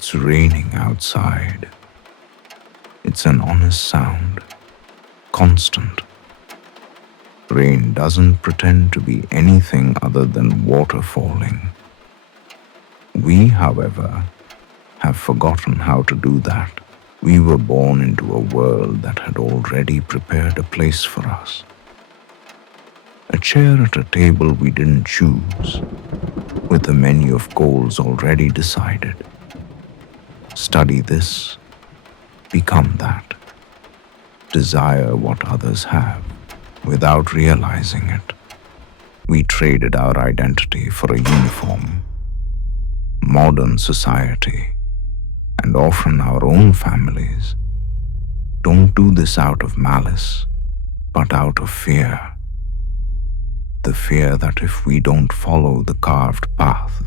It's raining outside. It's an honest sound, constant. Rain doesn't pretend to be anything other than water falling. We, however, have forgotten how to do that. We were born into a world that had already prepared a place for us. A chair at a table we didn't choose, with a menu of goals already decided. Study this, become that. Desire what others have, without realizing it. We traded our identity for a uniform. Modern society, and often our own families, don't do this out of malice, but out of fear. The fear that if we don't follow the carved path,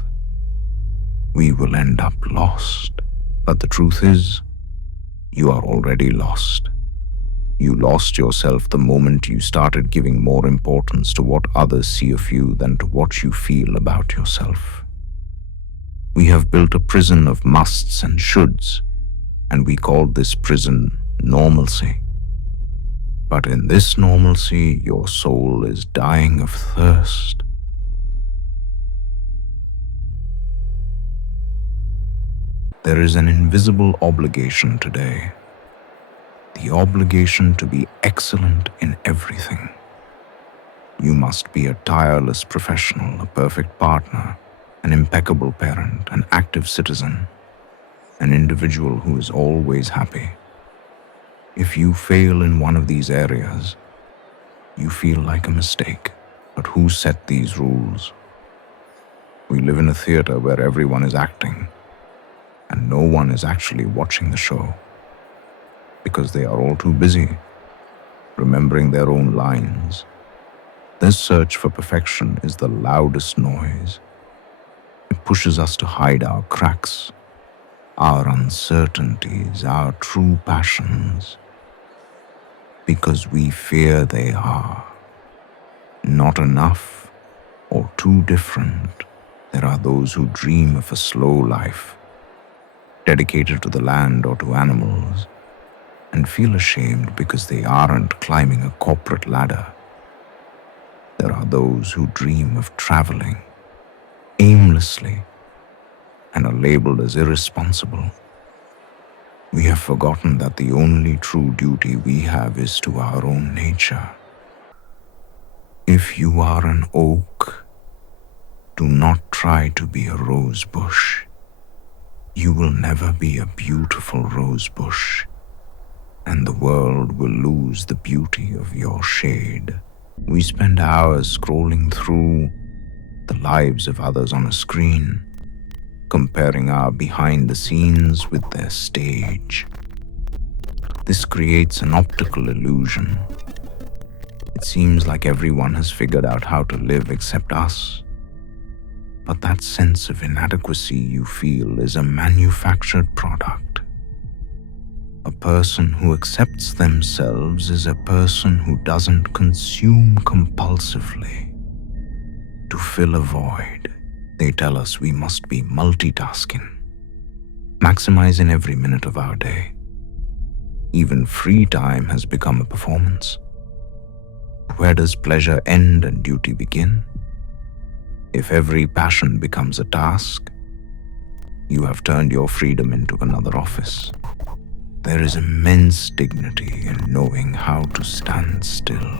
we will end up lost. But the truth is, you are already lost. You lost yourself the moment you started giving more importance to what others see of you than to what you feel about yourself. We have built a prison of musts and shoulds, and we called this prison normalcy. But in this normalcy, your soul is dying of thirst. There is an invisible obligation today. The obligation to be excellent in everything. You must be a tireless professional, a perfect partner, an impeccable parent, an active citizen, an individual who is always happy. If you fail in one of these areas, you feel like a mistake. But who set these rules? We live in a theater where everyone is acting, and no one is actually watching the show, because they are all too busy remembering their own lines. This search for perfection is the loudest noise. It pushes us to hide our cracks, our uncertainties, our true passions, because we fear they are not enough or too different. There are those who dream of a slow life, dedicated to the land or to animals, and feel ashamed because they aren't climbing a corporate ladder. There are those who dream of traveling aimlessly and are labeled as irresponsible. We have forgotten that the only true duty we have is to our own nature. If you are an oak, do not try to be a rose bush. You will never be a beautiful rose bush, and the world will lose the beauty of your shade. We spend hours scrolling through the lives of others on a screen, comparing our behind the scenes with their stage. This creates an optical illusion. It seems like everyone has figured out how to live except us. But that sense of inadequacy you feel is a manufactured product. A person who accepts themselves is a person who doesn't consume compulsively to fill a void. They tell us we must be multitasking, maximizing every minute of our day. Even free time has become a performance. Where does pleasure end and duty begin? If every passion becomes a task, you have turned your freedom into another office. There is immense dignity in knowing how to stand still.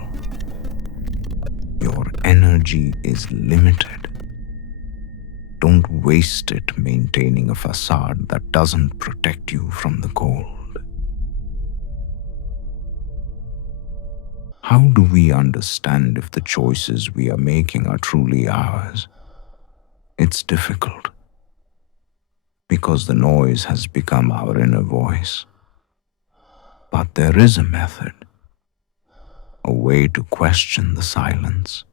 Your energy is limited. Don't waste it maintaining a facade that doesn't protect you from the cold. How do we understand if the choices we are making are truly ours? It's difficult, because the noise has become our inner voice. But there is a method, a way to question the silence.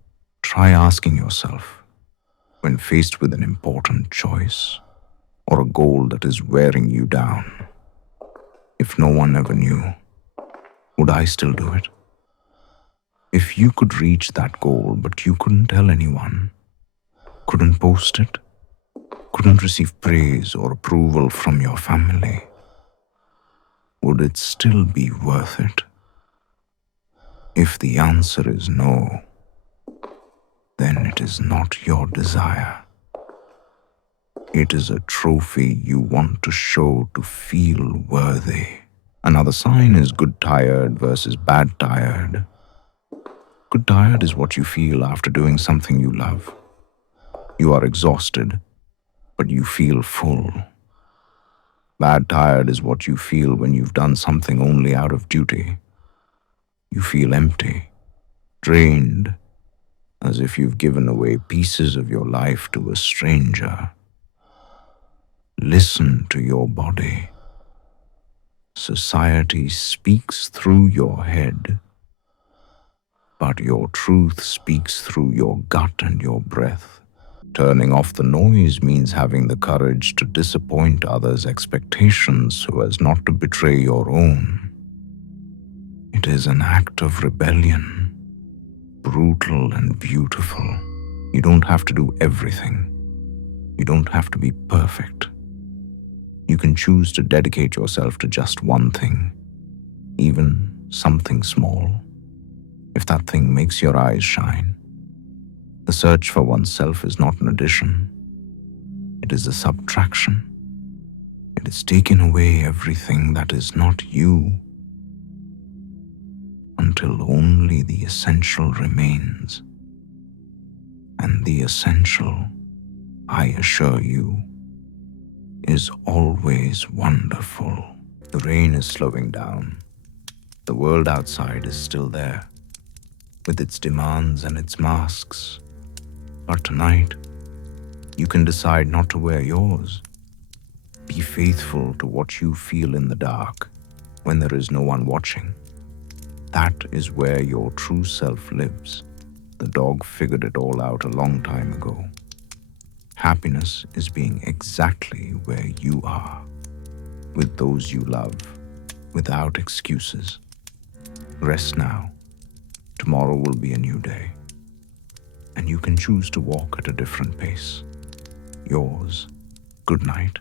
Try asking yourself, when faced with an important choice or a goal that is wearing you down, if no one ever knew, would I still do it? If you could reach that goal but you couldn't tell anyone, couldn't post it, couldn't receive praise or approval from your family, would it still be worth it? If the answer is no, then it is not your desire. It is a trophy you want to show to feel worthy. Another sign is good tired versus bad tired. Good tired is what you feel after doing something you love. You are exhausted, but you feel full. Bad tired is what you feel when you've done something only out of duty. You feel empty, drained, as if you've given away pieces of your life to a stranger. Listen to your body. Society speaks through your head, but your truth speaks through your gut and your breath. Turning off the noise means having the courage to disappoint others' expectations so as not to betray your own. It is an act of rebellion, brutal and beautiful. You don't have to do everything. You don't have to be perfect. You can choose to dedicate yourself to just one thing, even something small, if that thing makes your eyes shine. The search for oneself is not an addition. It is a subtraction. It is taking away everything that is not you until only the essential remains. And the essential, I assure you, is always wonderful. The rain is slowing down. The world outside is still there, with its demands and its masks. But tonight, you can decide not to wear yours. Be faithful to what you feel in the dark when there is no one watching. That is where your true self lives. The dog figured it all out a long time ago. Happiness is being exactly where you are, with those you love, without excuses. Rest now. Tomorrow will be a new day, and you can choose to walk at a different pace. Yours, good night.